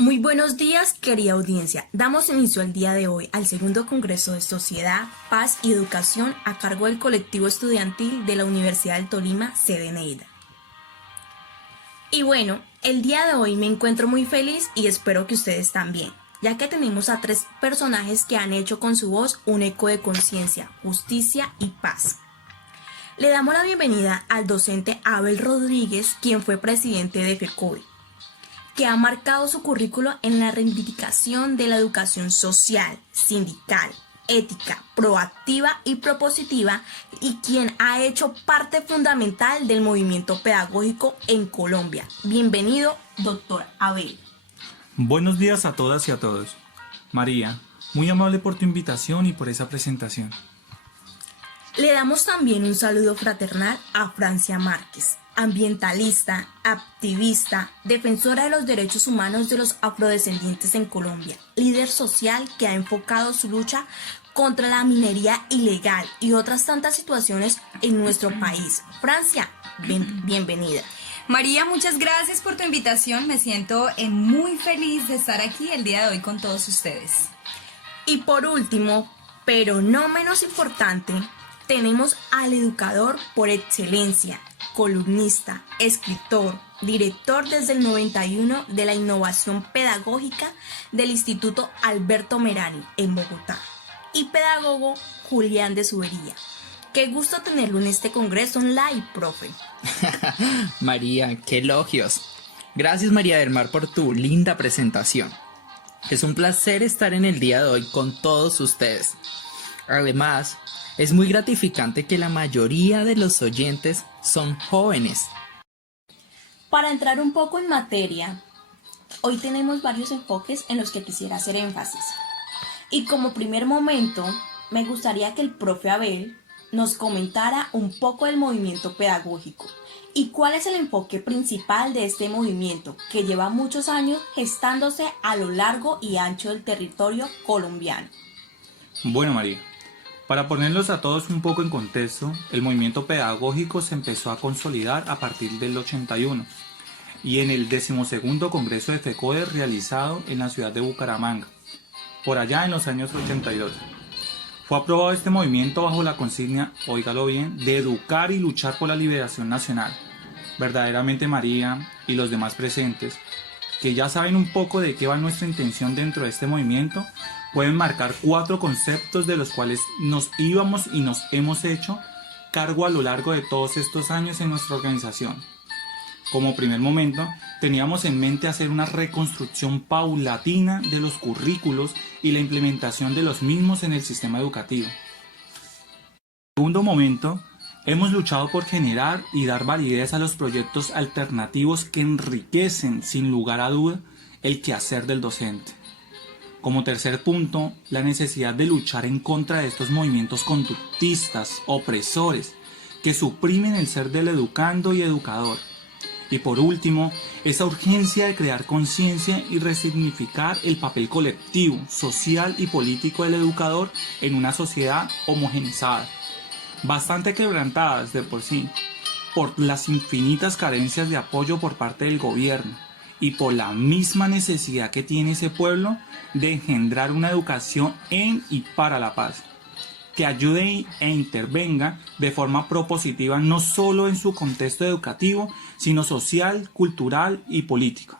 Muy buenos días, querida audiencia. Damos inicio el día de hoy al segundo Congreso de Sociedad, Paz y Educación a cargo del colectivo estudiantil de la Universidad del Tolima, sede Neida. Y bueno, el día de hoy me encuentro muy feliz y espero que ustedes también, ya que tenemos a 3 personajes que han hecho con su voz un eco de conciencia, justicia y paz. Le damos la bienvenida al docente Abel Rodríguez, quien fue presidente de FECODE, que ha marcado su currículo en la reivindicación de la educación social, sindical, ética, proactiva y propositiva, y quien ha hecho parte fundamental del movimiento pedagógico en Colombia. Bienvenido, doctor Abel. Buenos días a todas y a todos. María, muy amable por tu invitación y por esa presentación. Le damos también un saludo fraternal a Francia Márquez, ambientalista, activista, defensora de los derechos humanos de los afrodescendientes en Colombia, líder social que ha enfocado su lucha contra la minería ilegal y otras tantas situaciones en nuestro país. Francia, bienvenida. María, muchas gracias por tu invitación. Me siento muy feliz de estar aquí el día de hoy con todos ustedes. Y por último, pero no menos importante, tenemos al educador por excelencia, columnista, escritor, director desde el 91 de la innovación pedagógica del Instituto Alberto Merani en Bogotá, y pedagogo Julián de Subería. Qué gusto tenerlo en este congreso online, profe. María, qué elogios. Gracias, María del Mar, por tu linda presentación. Es un placer estar en el día de hoy con todos ustedes. Además, es muy gratificante que la mayoría de los oyentes son jóvenes. Para entrar un poco en materia, hoy tenemos varios enfoques en los que quisiera hacer énfasis. Y como primer momento, me gustaría que el profe Abel nos comentara un poco del movimiento pedagógico y cuál es el enfoque principal de este movimiento que lleva muchos años gestándose a lo largo y ancho del territorio colombiano. Bueno, María, para ponerlos a todos un poco en contexto, el movimiento pedagógico se empezó a consolidar a partir del 81 y en el 12º Congreso de FECODE realizado en la ciudad de Bucaramanga, por allá en los años 82. Fue aprobado este movimiento bajo la consigna, óigalo bien, de educar y luchar por la liberación nacional. Verdaderamente, María y los demás presentes, que ya saben un poco de qué va nuestra intención dentro de este movimiento, pueden marcar 4 conceptos de los cuales nos íbamos y nos hemos hecho cargo a lo largo de todos estos años en nuestra organización. Como primer momento, teníamos en mente hacer una reconstrucción paulatina de los currículos y la implementación de los mismos en el sistema educativo. Segundo momento, hemos luchado por generar y dar validez a los proyectos alternativos que enriquecen, sin lugar a duda, el quehacer del docente. Como tercer punto, la necesidad de luchar en contra de estos movimientos conductistas, opresores, que suprimen el ser del educando y educador. Y por último, esa urgencia de crear conciencia y resignificar el papel colectivo, social y político del educador en una sociedad homogeneizada, bastante quebrantadas de por sí, por las infinitas carencias de apoyo por parte del gobierno y por la misma necesidad que tiene ese pueblo de engendrar una educación en y para la paz, que ayude e intervenga de forma propositiva no solo en su contexto educativo, sino social, cultural y político.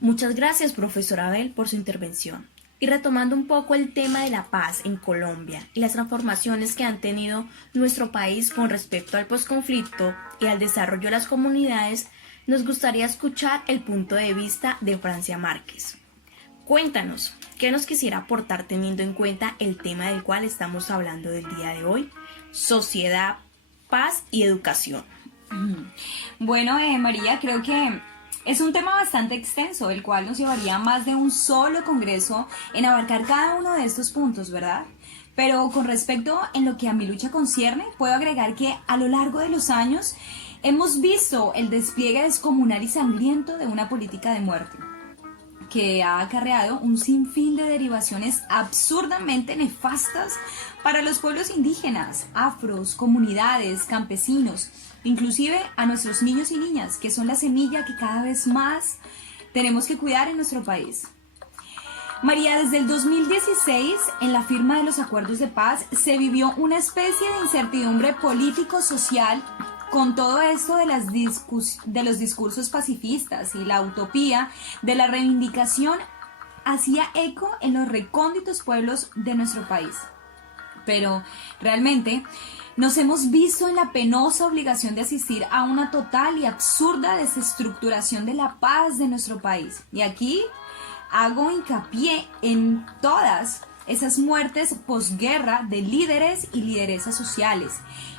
Muchas gracias, profesor Abel, por su intervención. Y retomando un poco el tema de la paz en Colombia y las transformaciones que han tenido nuestro país con respecto al posconflicto y al desarrollo de las comunidades, nos gustaría escuchar el punto de vista de Francia Márquez. Cuéntanos, ¿qué nos quisiera aportar teniendo en cuenta el tema del cual estamos hablando del día de hoy? Sociedad, paz y educación. Bueno, María, creo que es un tema bastante extenso, el cual nos llevaría más de un solo congreso en abarcar cada uno de estos puntos, ¿verdad? Pero con respecto en lo que a mi lucha concierne, puedo agregar que a lo largo de los años hemos visto el despliegue descomunal y sangriento de una política de muerte, que ha acarreado un sinfín de derivaciones absurdamente nefastas para los pueblos indígenas, afros, comunidades, campesinos, inclusive a nuestros niños y niñas, que son la semilla que cada vez más tenemos que cuidar en nuestro país. María, desde el 2016, en la firma de los acuerdos de paz, se vivió una especie de incertidumbre político-social con todo esto de los discursos pacifistas y la utopía de la reivindicación hacía eco en los recónditos pueblos de nuestro país. Pero realmente nos hemos visto en la penosa obligación de asistir a una total y absurda desestructuración de la paz de nuestro país. Y aquí hago hincapié en todas esas muertes posguerra de líderes y lideresas sociales,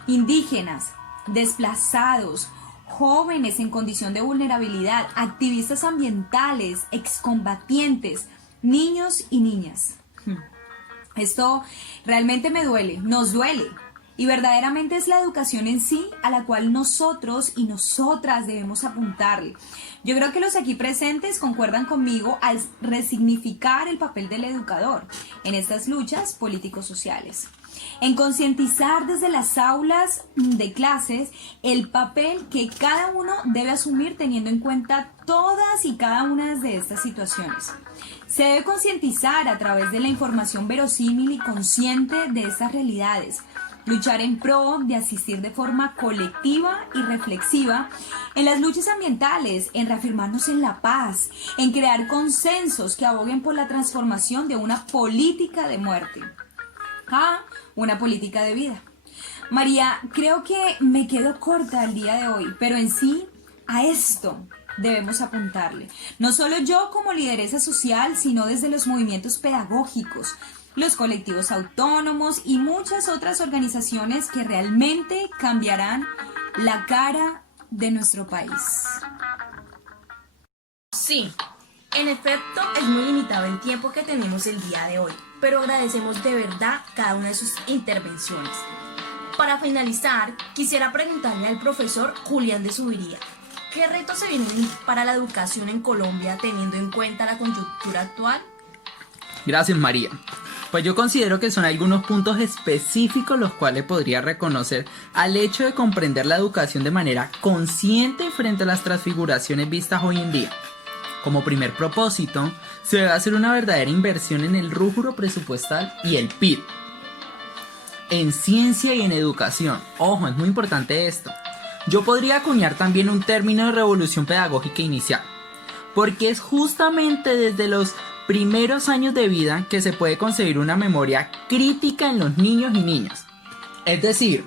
indígenas, desplazados, jóvenes en condición de vulnerabilidad, activistas ambientales, excombatientes, niños y niñas. Esto realmente me duele, nos duele. Y verdaderamente es la educación en sí a la cual nosotros y nosotras debemos apuntarle. Yo creo que los aquí presentes concuerdan conmigo al resignificar el papel del educador en estas luchas político-sociales. En concientizar desde las aulas de clases el papel que cada uno debe asumir teniendo en cuenta todas y cada una de estas situaciones. Se debe concientizar a través de la información verosímil y consciente de estas realidades. Luchar en pro de asistir de forma colectiva y reflexiva en las luchas ambientales, en reafirmarnos en la paz, en crear consensos que aboguen por la transformación de una política de muerte a una política de vida. María, creo que me quedo corta el día de hoy, pero en sí a esto debemos apuntarle. No solo yo como lideresa social, sino desde los movimientos pedagógicos, los colectivos autónomos y muchas otras organizaciones que realmente cambiarán la cara de nuestro país. Sí, en efecto es muy limitado el tiempo que tenemos el día de hoy, pero agradecemos de verdad cada una de sus intervenciones. Para finalizar, quisiera preguntarle al profesor Julián de Zuviría, ¿qué retos se vienen para la educación en Colombia teniendo en cuenta la coyuntura actual? Gracias, María. Pues yo considero que son algunos puntos específicos los cuales podría reconocer al hecho de comprender la educación de manera consciente frente a las transfiguraciones vistas hoy en día. Como primer propósito, se debe hacer una verdadera inversión en el rúbrico presupuestal y el PIB. En ciencia y en educación. Ojo, es muy importante esto. Yo podría acuñar también un término de revolución pedagógica inicial, porque es justamente desde los primeros años de vida que se puede concebir una memoria crítica en los niños y niñas. Es decir,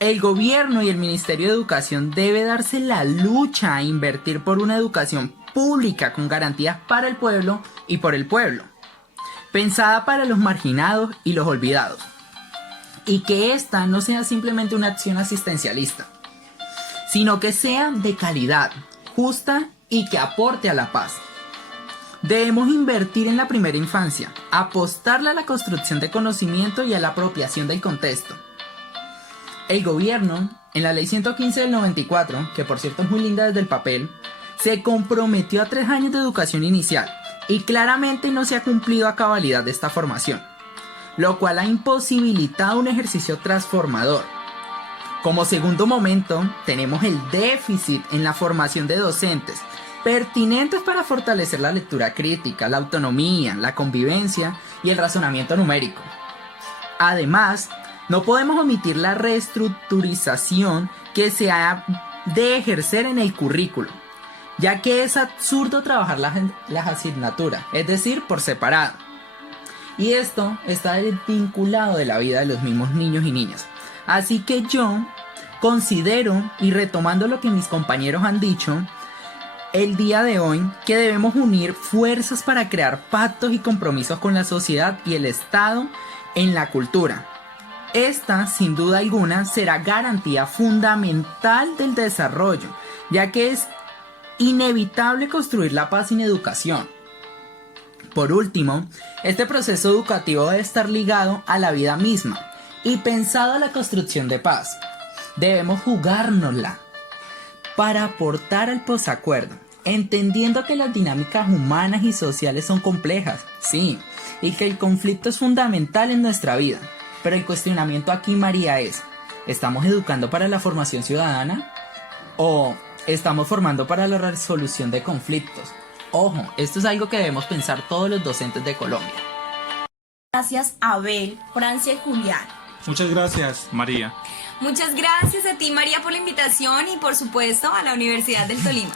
el gobierno y el Ministerio de Educación debe darse la lucha a invertir por una educación pública con garantías para el pueblo y por el pueblo, pensada para los marginados y los olvidados, y que esta no sea simplemente una acción asistencialista, sino que sea de calidad, justa y que aporte a la paz. Debemos invertir en la primera infancia, apostarle a la construcción de conocimiento y a la apropiación del contexto. El gobierno, en la ley 115 del 94, que por cierto es muy linda desde el papel, se comprometió a 3 años de educación inicial y claramente no se ha cumplido a cabalidad de esta formación, lo cual ha imposibilitado un ejercicio transformador. Como segundo momento, tenemos el déficit en la formación de docentes, pertinentes para fortalecer la lectura crítica, la autonomía, la convivencia y el razonamiento numérico. Además, no podemos omitir la reestructurización que se ha de ejercer en el currículo, ya que es absurdo trabajar las asignaturas, es decir, por separado. Y esto está desvinculado de la vida de los mismos niños y niñas. Así que yo considero, y retomando lo que mis compañeros han dicho, el día de hoy, que debemos unir fuerzas para crear pactos y compromisos con la sociedad y el Estado en la cultura. Esta, sin duda alguna, será garantía fundamental del desarrollo, ya que es inevitable construir la paz sin educación. Por último, este proceso educativo debe estar ligado a la vida misma y pensado a la construcción de paz. Debemos jugárnosla para aportar al posacuerdo, entendiendo que las dinámicas humanas y sociales son complejas, sí, y que el conflicto es fundamental en nuestra vida. Pero el cuestionamiento aquí, María, es: ¿estamos educando para la formación ciudadana? ¿O estamos formando para la resolución de conflictos? Ojo, esto es algo que debemos pensar todos los docentes de Colombia. Gracias Abel, Francia y Julián. Muchas gracias, María. Muchas gracias a ti, María, por la invitación y por supuesto a la Universidad del Tolima.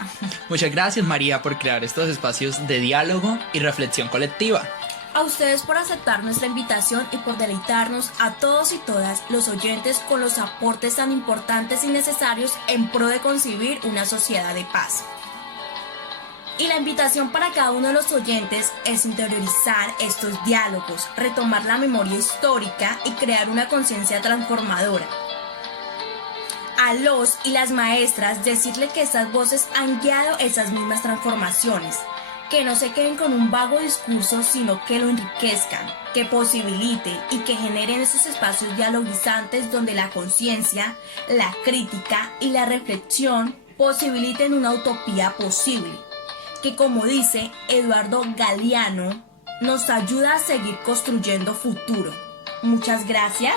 Muchas gracias, María, por crear estos espacios de diálogo y reflexión colectiva. A ustedes por aceptar nuestra invitación y por deleitarnos a todos y todas los oyentes con los aportes tan importantes y necesarios en pro de concebir una sociedad de paz. Y la invitación para cada uno de los oyentes es interiorizar estos diálogos, retomar la memoria histórica y crear una conciencia transformadora. A los y las maestras decirle que estas voces han guiado esas mismas transformaciones, que no se queden con un vago discurso, sino que lo enriquezcan, que posibiliten y que generen esos espacios dialogizantes donde la conciencia, la crítica y la reflexión posibiliten una utopía posible, que como dice Eduardo Galeano, nos ayuda a seguir construyendo futuro. Muchas gracias.